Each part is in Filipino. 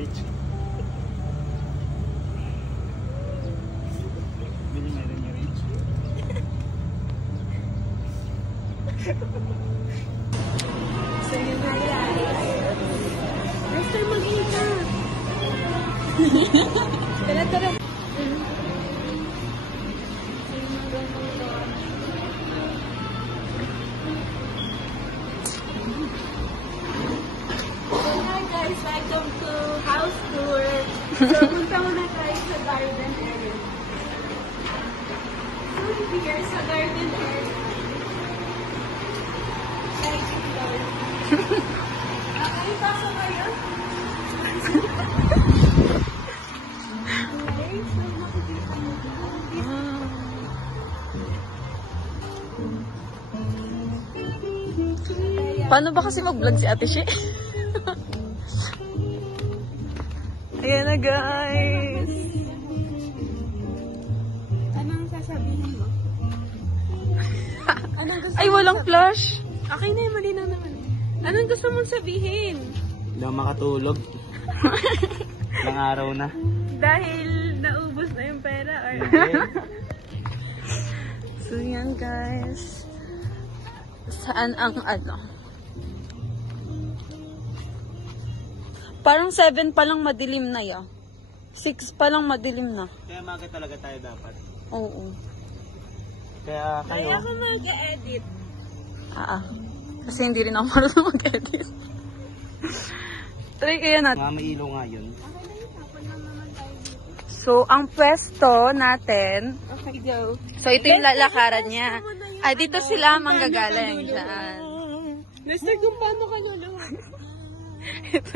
Rich. Bili na rin ni Rich. So yun na guys. Next time mag-iingat. Tara, tara. Welcome to house tour. So, punta muna tayo sa garden area. So, here sa garden area. Second floor. Okay, pasok kayo. Okay, so makikita mo dito. Paano ba kasi mag-vlog si Ate Shea? Ayan na guys. Anong sasabihin mo? Anong gusto Ay, walang flash. Okay na yun, malinaw naman. Anong gusto mong sabihin? Hindi ako makatulog. Ilang araw na. Dahil naubos na yung pera or... So yan guys. Saan ang ano? Parang 7 pa lang madilim na ya. 6 pa lang madilim na. Kaya maga talaga tayo dapat. Oo. Kaya kayo. Kaya ako mag-edit. Kasi hindi rin ako marunong mag-edit. Try kaya natin. Mga may ilaw nga yun. So, ang pwesto natin. Okay, go. So, ito yung lalakaran niya. Ah, dito sila manggagaling. Saan? Lester, kung paano ka luluhod? Ito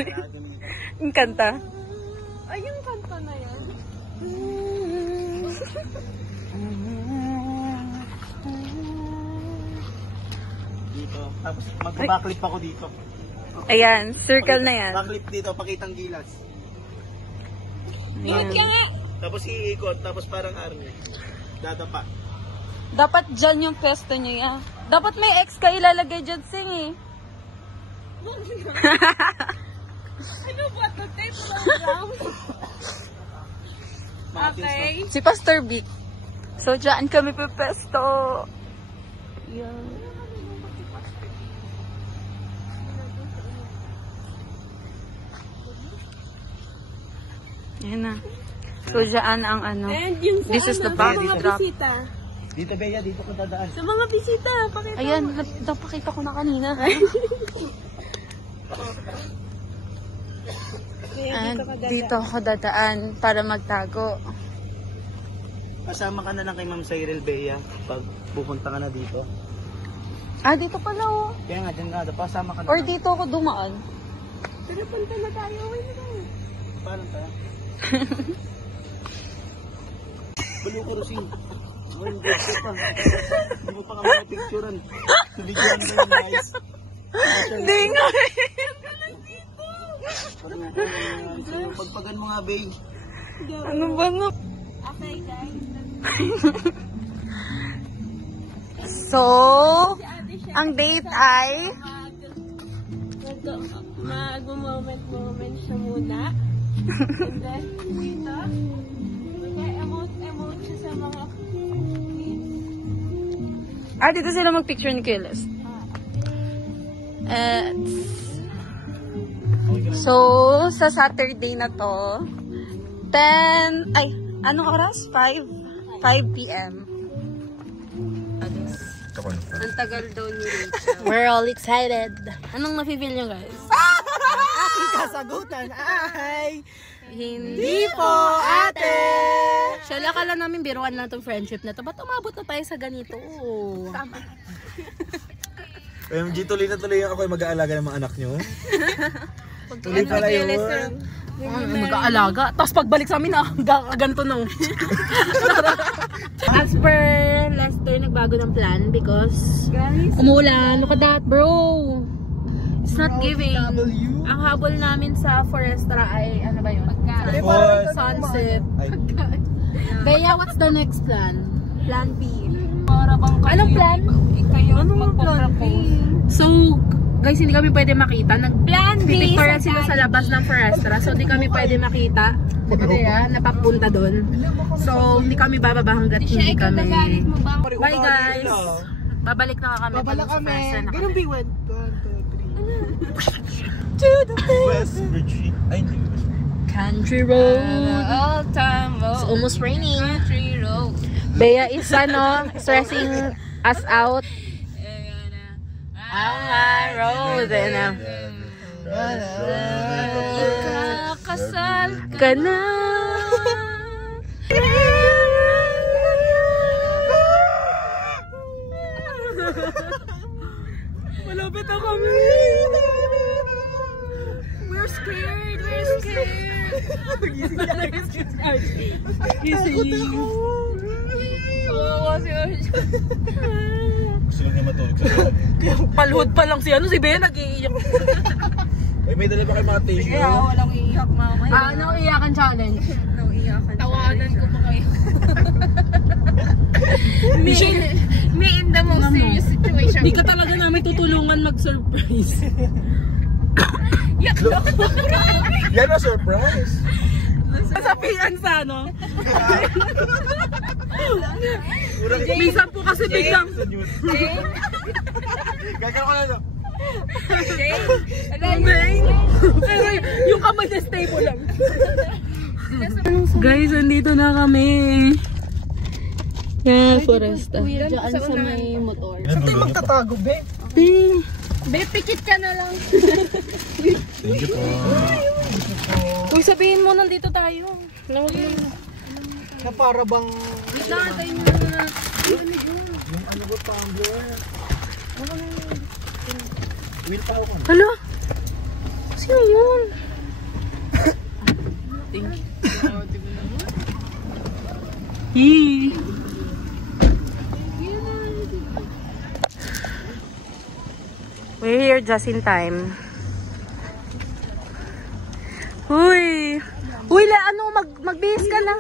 yung kanta. Ay, yung kanta na yan. Dito. Tapos mag-backflip ako dito. Ayan, circle na yan. Backflip dito, pakitang gilas. Ayan. Tapos iikot, tapos parang army. Dadapa. Dapat dyan yung pwesto nyo yan. Dapat may X ka ilalagay dyan, Sing eh. Ano ba ito? Tape program? Okay. Si Pastor Vic. So, dyan kami pepesto. Yan. Yan na. So, dyan ang ano. And yung sa This is the sa mga backdrop. bisita. Dito, Bea, dito ko dadaan. Sa mga bisita, pakita Ayan, mo. napakita ko na kanina. Kaya And dito ka dadaan. dito ako dadaan para magtago. Kasama ka na lang kay Ma'am Cyril, Bea, pag pupunta ka na dito. Ah, dito pala oh. Kaya nga, dyan nga, pasama ka na Or lang. dito ako dumaan. Tara, punta na tayo. Uwi na tayo. Paano tayo? Balo ko, Rosine. Oh, hindi pa. Hindi mo pa kami na-picturean. Nabigyan mo yun, guys. Hindi nga Pagpagan mo nga, babe. Ano ba no? Okay, guys. So, ang date ay Mag-moment siya muna. And then, dito, mag-emote siya sa mga dito sila magpicture ni Kayles. So, sa Saturday na to, 10, anong oras? 5 p.m. Ang tagal daw ni Rachel. We're all excited. Anong nafe-feel nyo, guys? Aking kasagutan ay Hindi po, ate! Shala ka lang namin, biruan lang itong friendship na to. Ba't umabot na tayo sa ganito? Tama. OMG, tuloy na tuloy ako ay mag-aalaga ng mga anak nyo. Tuloy pala yun. Mag-aalaga. Tapos pagbalik sa amin, ganito no. As per Lester, nagbago ng plan because umulan. Look at that, bro. It's not giving. Ang habol namin sa Forestra ay, ano ba yun? Sunset. Bea, what's the next plan? Plan B. Anong plan? Anong plan B? So, Guys, hindi kami pwede makita. Nag-pictorial sila sa labas ng Forestra. So, hindi kami pwede makita. Kaya, napapunta doon. So, hindi kami bababa hanggat hindi kami. Bye guys! Babalik na kami. Babalik sa kami. Forestra na Ganun kami. ba went? 1, 2, 3. To the West Virginia. Ay, hindi. Country road. all time It's almost raining. country road. Bea is stressing us out. On my road. Ikakasal Ka na. Malapit na kami. We're scared. Gising. Gusto lang niya matulog sa loob. Palhod pa lang si Bea nag-iiyak. Ay, may dala ba kayo mga tissue? walang iiyak mamaya. Ano iyakan challenge? Tawanan ko pa kayo. May in the most serious situation. Hindi ka talaga namin tutulungan mag-surprise. Yan na surprise! Sabihan sa ano? Minsan po kasi biglang Gagano ka na no? pero yung kamay sa stable lang. Guys, andito na kami. Yan, Foresta. Diyan sa may motor. Saan tayo magtatago, be? Be, pikit ka na lang. Thank you po. Uy, sabihin mo nandito tayo. Nawag mo na. Na para bang... Nakatay mo na. Yung ano ba, tumbler? Will pa ako. Hala? Sino yun? Thank you. We're here just in time. Uy! Uy, magbihis ka na.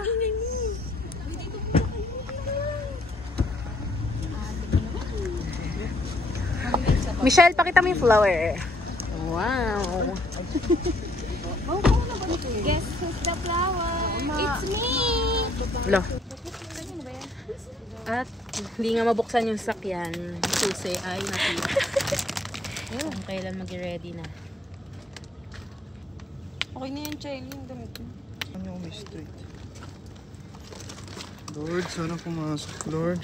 Michelle, pakita mo yung flower. Wow. Guess who's the flower? It's me! Lo. At hindi nga mabuksan yung sakyan. Susi ay nakita. Kung kailan mag-ready na. Okay na yan, Chelly. Yung damit mo. Ano yung may straight? Lord, sana pumasok, Lord.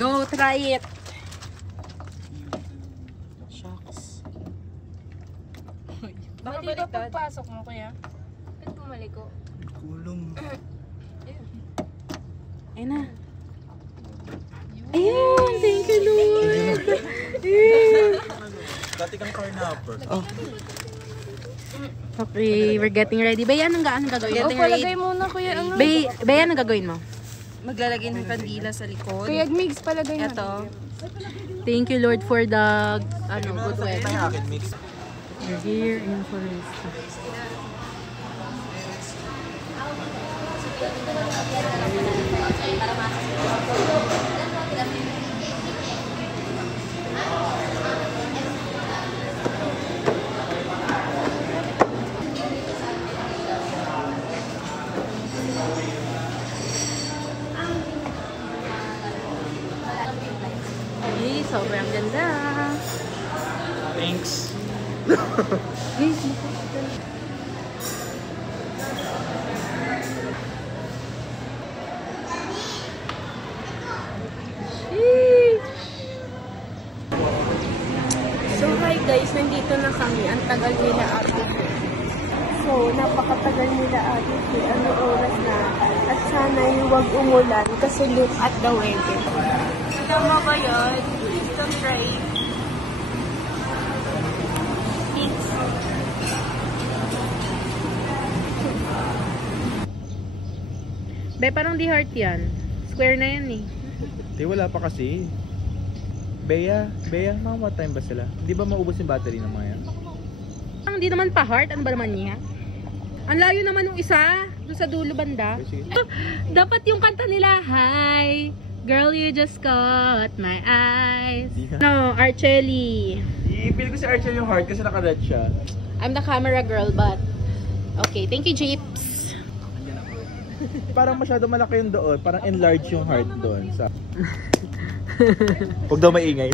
Go, try it! Shucks. Baka di ba pagpasok mo, kuya? Ba't bumalik ko? Kulong. Ayun na. Ayun! Thank you, Lord! Dati kang carnapper. Oh. Okay, we're getting ready. Bea, anong gagawin mo? Palagay muna, kuya. Ano? Bea, anong gagawin mo? Maglalagay ng kandila sa likod. Kuya Migs, palagay mo. Ito. Thank you, Lord, for the good weather. Tayo akin, mix. We're here in Foresta. Hey, sobrang ganda. Thanks. Guys, so hi guys, nandito na kami. Ang tagal nila ate. So, napakatagal nila ate. Ano oras na? At sana huwag umulan kasi look at the weather. Tama ba yun? Don't try. Be, parang di heart yan. Square na yan eh. Di, wala pa kasi. Bea, mga what time ba sila? Di ba maubos yung battery ng mga yan? Parang di naman pa heart. Ano ba naman niya? Ang layo naman ng isa. Doon sa dulo banda. Okay, sige. Dapat yung kanta nila, hi, girl, you just caught my eyes. Yeah. No, Archelli. I-feel ko si Archer yung heart kasi naka-red siya. I'm the camera girl, but... Okay, thank you, Jeeps. Parang masyado malaki yung doon. Parang enlarge yung heart doon. Sa... Huwag daw maingay.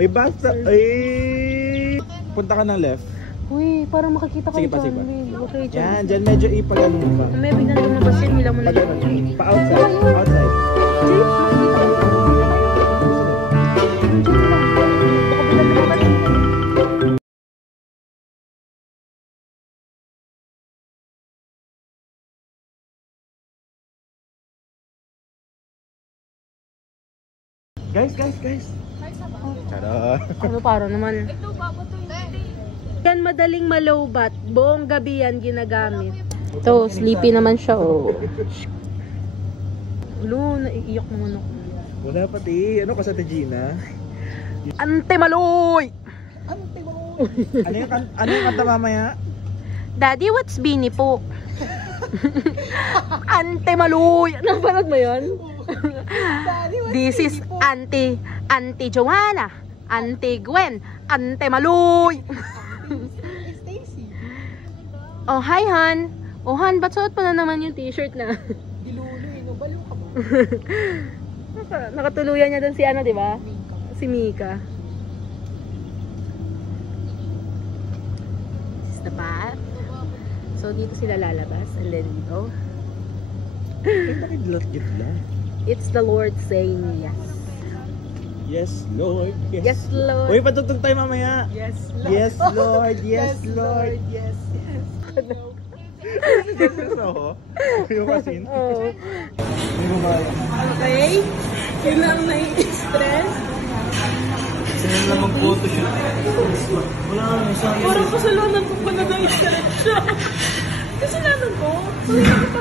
May basta. Ay! Punta ka ng left. Uy, parang makikita ka Sige pa, sige pa. Okay, Yan, dyan medyo ipagano pa. May bigyan lumabas yun, hilang mo na Pag ano, pa outside. Outside. Guys. Charot. Ano para naman? Yan madaling malowbat. Buong gabi yan ginagamit. Ito, sleepy naman siya, oh. Lo, naiiyak naman ako. Wala pati. Ano ka sa Gina? Ante Maloy! Ano yung kanta mamaya? Daddy, what's Bini po? Ante Maloy! Napanood mo yun? This is Auntie Joanna, Auntie Gwen, Ante Maloy! Oh, hi, Han. Oh, Han, ba't suot pa na naman yung t-shirt na? Diluloy, no? Baliw ka ba? Nakatuluyan niya dun si ano, di ba? Si Mika. This is the path. So, dito sila lalabas. And then dito. It's the Lord saying yes. Yes, Lord. Yes, Lord. Uy, patugtog tayo mamaya. Yes, Yes, Lord. Yes, Lord. Yes, yes. Yes, ako. Yung kasin. Oh. May babae. Okay. Yun lang nai-stress. Sino lang mag-photoshoot? Wala nga yung sa'yo. Parang kasalanan ko pa na nai-stress siya. Kasalanan ko? So, hindi ko pa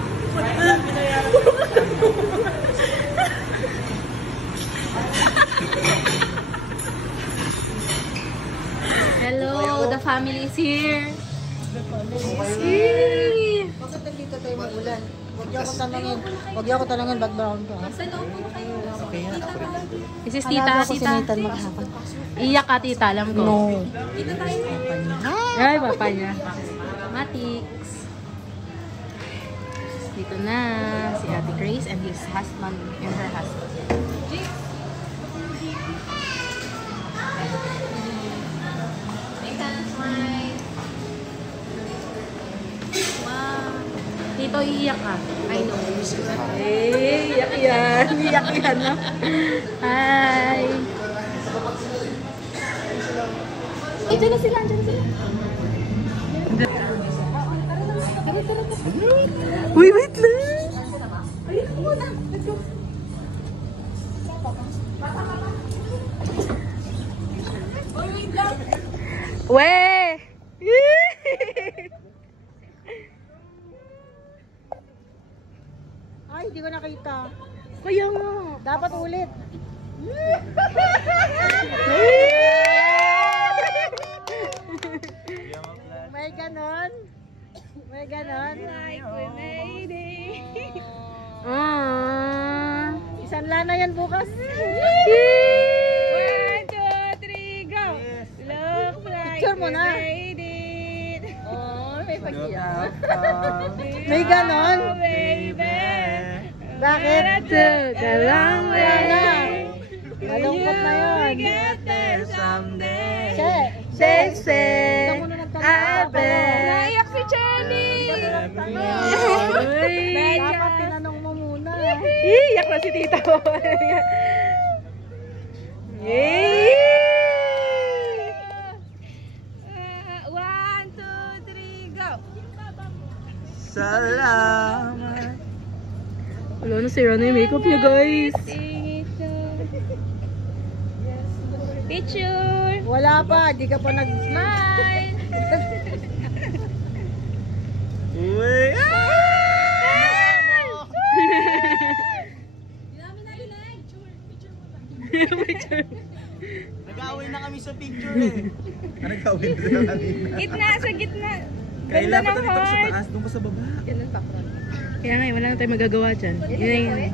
Hello, the family is here. The family is here. Bakit nandito tayo magulan? Huwag niyo ako tanungin ba't brown ka. Okay yan, ako rin. This is tita, tita. maghapon. Iyak ka, tita, alam ko. No. Ay, papa niya. Matix. Dito na si Ate Grace and his husband and her husband. Wow. Dito iiyak ka. I know. Hey, iyak yan. Iyak yan, no? Hi. Ito na sila, andyan sila. Uy, wait lang. Ayun ko muna. Let's go. Weh! Ay, hindi ko nakita. Kaya nga. Dapat ulit. May ganon. May ganon. Like we made it. Isang lana yan bukas. 1, 2, 3, go! Look like Picture mo we na. made it. Oh, may pag-iyak. May ganon. Oh, baby. Bakit? Took a long way. Malungkot na yun. Get there someday. Che. Say, Ikaw muna nagtanong. I bet. Naiyak si Chelly. Dapat tinanong mo muna. Iyak na si tita ko. Yay! 1, 2, 3, go! Salamat. Wala na sira na yung makeup niya, guys. Picture! Wala pa, di ka pa Smile! Uy! Nag-away na kami sa picture eh. Nag-away na kanina. Gitna, sa gitna. Kailan pa Ganda ng dito sa heart. taas, doon pa sa baba. Kaya nga, wala na tayong magagawa dyan. Yun.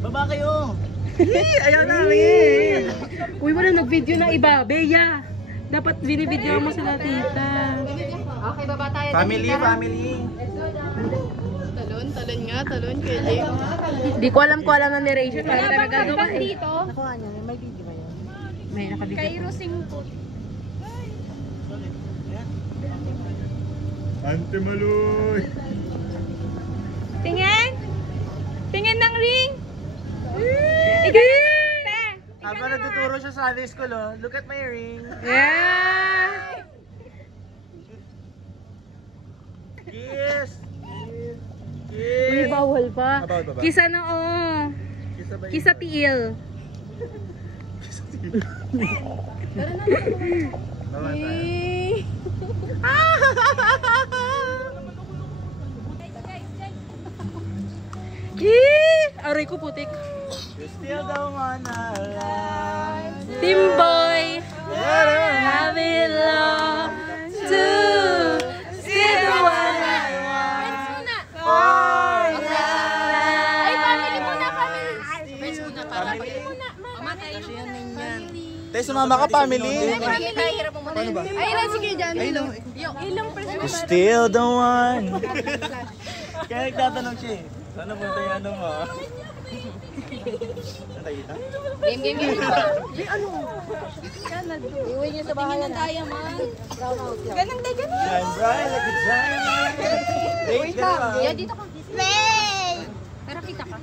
Baba kayo. Ayaw namin. Uy, wala nag-video na iba. Beya. Dapat binibidyo mo sila, tita. Okay, baba tayo. Family. Talon nga, KJ. Di ko alam na narration. Paano tayo magagawa eh. Dito. Nakuha niya, may video ba yun? May nakabidyo. Cairo Singput. Ante Maloy. Tingin! Tingin ng ring! Habang nagtuturo siya sa Sunday school, oh, look at my ring. Yeah! Yes! Uy, bawal pa. Bawal pa ba? Kisa na oh. Kisa tiil. Bawal tayo. Aray ko putik. You still don't wanna lie. Timboy, I belong to still the one I want. Ay, family muna, family. Friends muna, para mamatay siya yan. Tayo sumama ka, family. Family, hirap mo muna. Ayun lang, sige dyan. Ilang person. You still the one. Kaya nagtatanong siya eh. Sana punta yung ano mo? Nakita? Game. Iuwi niya sa bahay na. Diamond. Brown out yan. Ganang day, ganun. Shine bright like a diamond. Wait lang. Yo, dito ka. Play! Pero kita ka.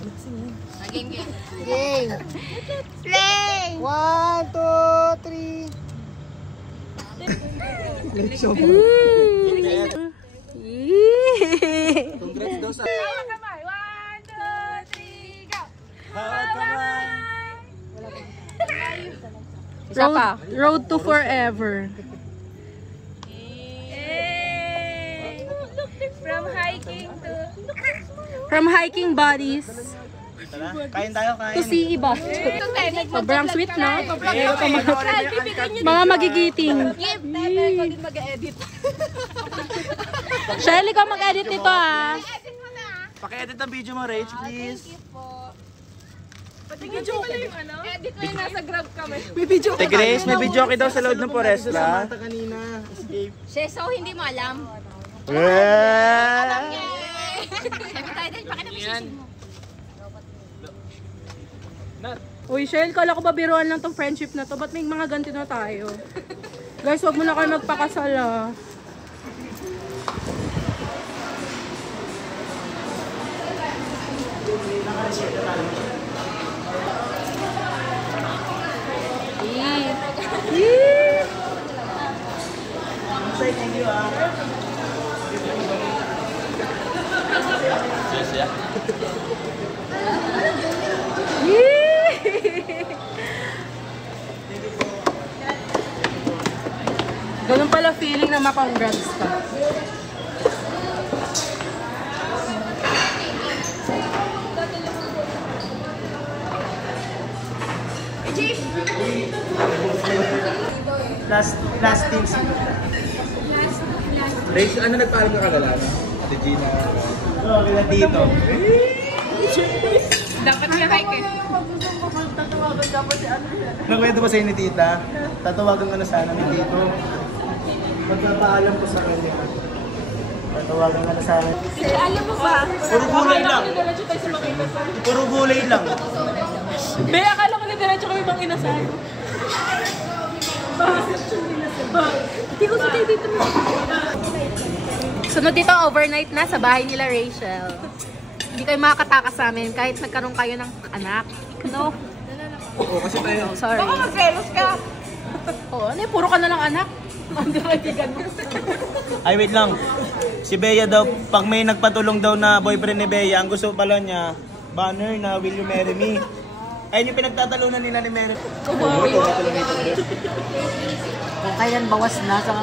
Game. Game. Play! 1, 2, 3. Congrats daw sa... Hawa kamay. 1, 2, 3, go! Road to forever. From hiking bodies Tara, kain tayo, kain. to sea iba. Sobrang sweet, no? Mga magigiting. Give! Tayo ko din mag-edit. Shelly, ka mag-edit nito ah. Edit mo na. Paki-edit ang video mo, Rach, please. Edit mo yung nasa grab kami. Te Grace, may video okay daw sa loob ng Foresta. Kanina, escape. So, hindi mo alam? Yeah! Sabi tayo din, pakita mo siya mo. Uy, Shell, kala ko ba biruan lang tong friendship na to? Ba't may mga ganti na tayo? Guys, wag mo na kayo magpakasal ah. Thank you, ah. Yes, yeah. Ganun pala feeling na makongrats ka. Last things. Rach, ano nagpaalam ka kalala? Ate Gina. Oo, kila dito. Dapat niya hike eh. Nakwento ba sa'yo ni tita? Tatawagan ka na sana ni tito. Magpapaalam ko sa kanya. Tatawagan ka na sana. Alam mo ba? Puro gulay lang. Puro gulay lang. Be, akala ko na diretso kami bang inasal. Hindi ko sa dito na. Sunod dito, overnight na sa bahay nila Rachel. Hindi kayo makakatakas sa amin kahit nagkaroon kayo ng anak. No? Oo, kasi tayo. Sorry. Baka mag-velos ka. Oo, ano puro ka na lang anak. Ay, wait lang. Si Bea daw, pag may nagpatulong daw na boyfriend ni Bea, ang gusto pala niya, banner na Will You Marry Me? Ayun yung pinagtatalunan nila ni Mary. Kung kailan bawas na sa